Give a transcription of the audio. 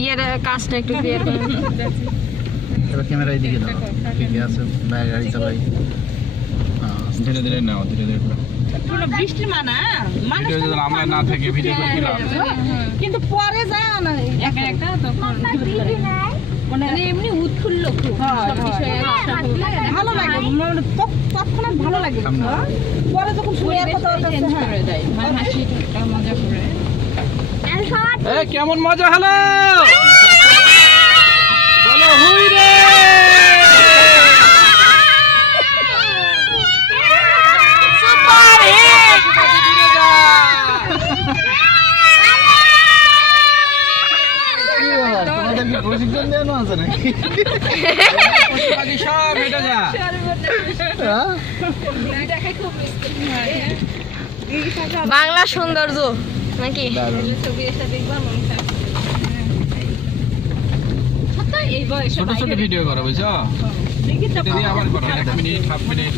ইয়ের কাজটা একটু ক্লিয়ার করেন এবার ক্যামেরা এদিকে দাও। ঠিকই আছে বাইরে গাড়ি চালাই। হ্যাঁ, ধীরে ধীরে নাও ধীরে ধীরে পুরো মানা ভিডিও যদি আমরা না থেকে ভিডিও করে কি লাভ? কিন্তু পরে যায় না। একা একা তখন মানে এমনি উৎফুল্ল খুব বিষয়ে একসাথে হলে ভালো লাগে। মানে তৎক্ষণাৎ ভালো লাগে। হ্যাঁ? পরে যখন কথা হ্যাঁ মানে হাসি কেমন মজা হলো? বলো হুই রে! প্রশিক্ষণ দেওয়ানো আছে নাকি সব যা? বাংলা সৌন্দর্য। নাকি? ছোট ছোট ভিডিও করো বুঝছ? আবার করো এক মিনিট হাফ মিনিট।